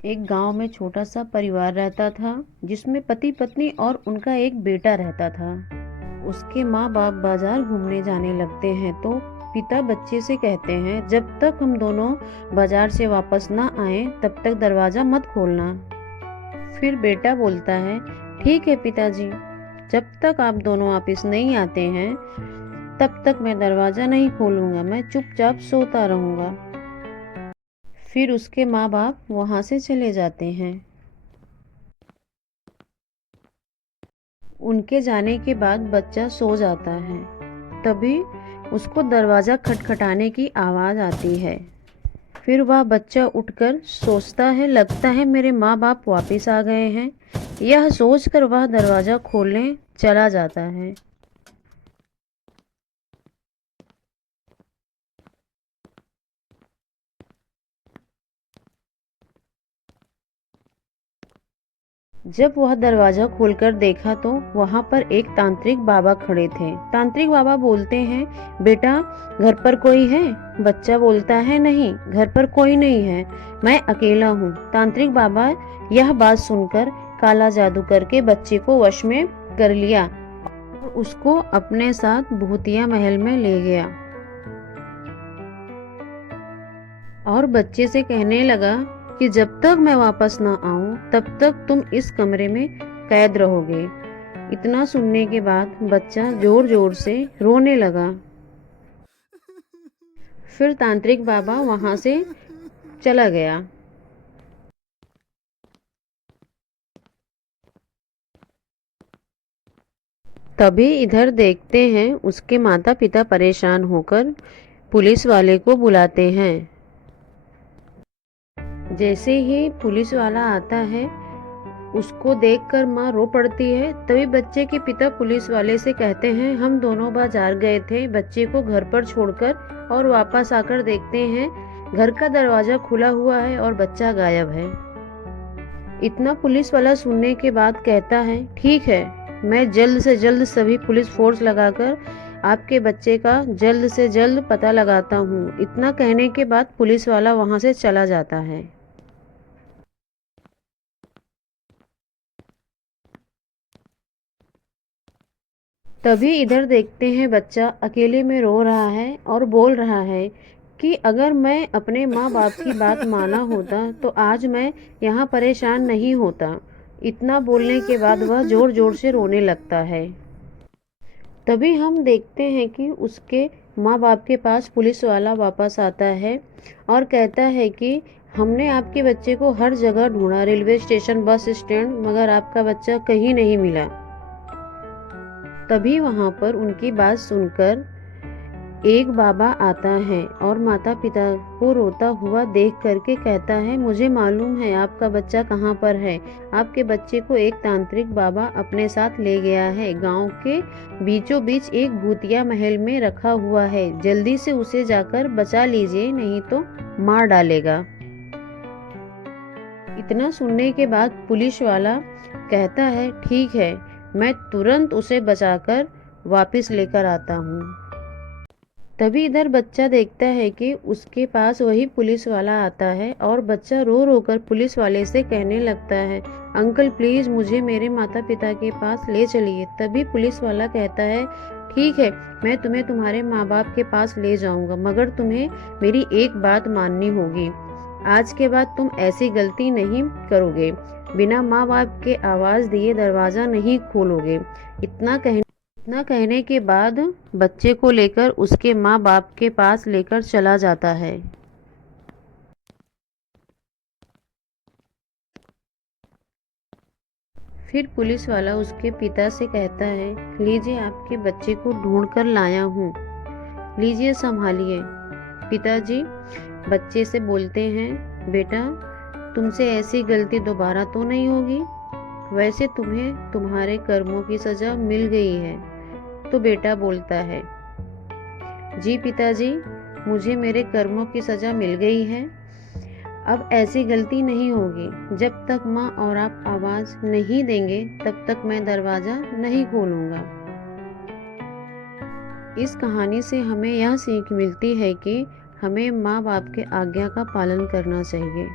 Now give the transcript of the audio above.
एक गांव में छोटा सा परिवार रहता था जिसमें पति पत्नी और उनका एक बेटा रहता था। उसके माँ बाप बाजार घूमने जाने लगते हैं तो पिता बच्चे से कहते हैं, जब तक हम दोनों बाजार से वापस ना आए तब तक दरवाजा मत खोलना। फिर बेटा बोलता है, ठीक है पिताजी, जब तक आप दोनों वापस नहीं आते हैं तब तक मैं दरवाजा नहीं खोलूंगा, मैं चुपचाप सोता रहूंगा। फिर उसके माँ बाप वहां से चले जाते हैं। उनके जाने के बाद बच्चा सो जाता है। तभी उसको दरवाजा खटखटाने की आवाज आती है। फिर वह बच्चा उठकर सोचता है, लगता है मेरे माँ बाप वापस आ गए हैं। यह सोचकर वह दरवाजा खोलने चला जाता है। जब वह दरवाजा खोलकर देखा तो वहां पर एक तांत्रिक बाबा खड़े थे। तांत्रिक बाबा बोलते हैं, बेटा घर पर कोई है? बच्चा बोलता है, नहीं, घर पर कोई नहीं है, मैं अकेला हूँ। तांत्रिक बाबा यह बात सुनकर काला जादू करके बच्चे को वश में कर लिया और उसको अपने साथ भूतिया महल में ले गया और बच्चे से कहने लगा कि जब तक मैं वापस ना आऊं तब तक तुम इस कमरे में कैद रहोगे। इतना सुनने के बाद बच्चा जोर जोर से रोने लगा। फिर तांत्रिक बाबा वहां से चला गया। तभी इधर देखते हैं उसके माता पिता परेशान होकर पुलिस वाले को बुलाते हैं। जैसे ही पुलिस वाला आता है उसको देखकर माँ रो पड़ती है। तभी बच्चे के पिता पुलिस वाले से कहते हैं, हम दोनों बाजार गए थे बच्चे को घर पर छोड़कर और वापस आकर देखते हैं घर का दरवाजा खुला हुआ है और बच्चा गायब है। इतना पुलिस वाला सुनने के बाद कहता है, ठीक है, मैं जल्द से जल्द सभी पुलिस फोर्स लगाकर आपके बच्चे का जल्द से जल्द पता लगाता हूँ। इतना कहने के बाद पुलिस वाला वहां से चला जाता है। तभी इधर देखते हैं बच्चा अकेले में रो रहा है और बोल रहा है कि अगर मैं अपने माँ बाप की बात माना होता तो आज मैं यहाँ परेशान नहीं होता। इतना बोलने के बाद वह जोर जोर से रोने लगता है। तभी हम देखते हैं कि उसके माँ बाप के पास पुलिस वाला वापस आता है और कहता है कि हमने आपके बच्चे को हर जगह ढूंढा, रेलवे स्टेशन, बस स्टैंड, मगर आपका बच्चा कहीं नहीं मिला। तभी वहां पर उनकी बात सुनकर एक बाबा आता है और माता पिता को रोता हुआ देख करके कहता है, मुझे मालूम है आपका बच्चा कहाँ पर है। आपके बच्चे को एक तांत्रिक बाबा अपने साथ ले गया है। गांव के बीचों बीच एक भूतिया महल में रखा हुआ है। जल्दी से उसे जाकर बचा लीजिए, नहीं तो मार डालेगा। इतना सुनने के बाद पुलिस वाला कहता है, ठीक है, मैं तुरंत उसे बचाकर वापस लेकर आता हूँ। तभी इधर बच्चा देखता है कि उसके पास वही पुलिस वाला आता है और बच्चा रो रो कर पुलिस वाले से कहने लगता है, अंकल प्लीज मुझे मेरे माता पिता के पास ले चलिए। तभी पुलिस वाला कहता है, ठीक है, मैं तुम्हें तुम्हारे माँ बाप के पास ले जाऊंगा, मगर तुम्हें मेरी एक बात माननी होगी। आज के बाद तुम ऐसी गलती नहीं करोगे, बिना माँ बाप के आवाज दिए दरवाजा नहीं खोलोगे। इतना कहने के बाद बच्चे को लेकर उसके माँ बाप के पास लेकर चला जाता है। फिर पुलिस वाला उसके पिता से कहता है, लीजिए आपके बच्चे को ढूंढ कर लाया हूँ, लीजिए संभालिए। पिताजी बच्चे से बोलते हैं, बेटा तुमसे ऐसी गलती दोबारा तो नहीं होगी? वैसे तुम्हें तुम्हारे कर्मों की सजा मिल गई है। तो बेटा बोलता है, जी पिताजी, मुझे मेरे कर्मों की सजा मिल गई है, अब ऐसी गलती नहीं होगी। जब तक माँ और आप आवाज नहीं देंगे तब तक मैं दरवाजा नहीं खोलूंगा। इस कहानी से हमें यह सीख मिलती है कि हमें माँ बाप के आज्ञा का पालन करना चाहिए।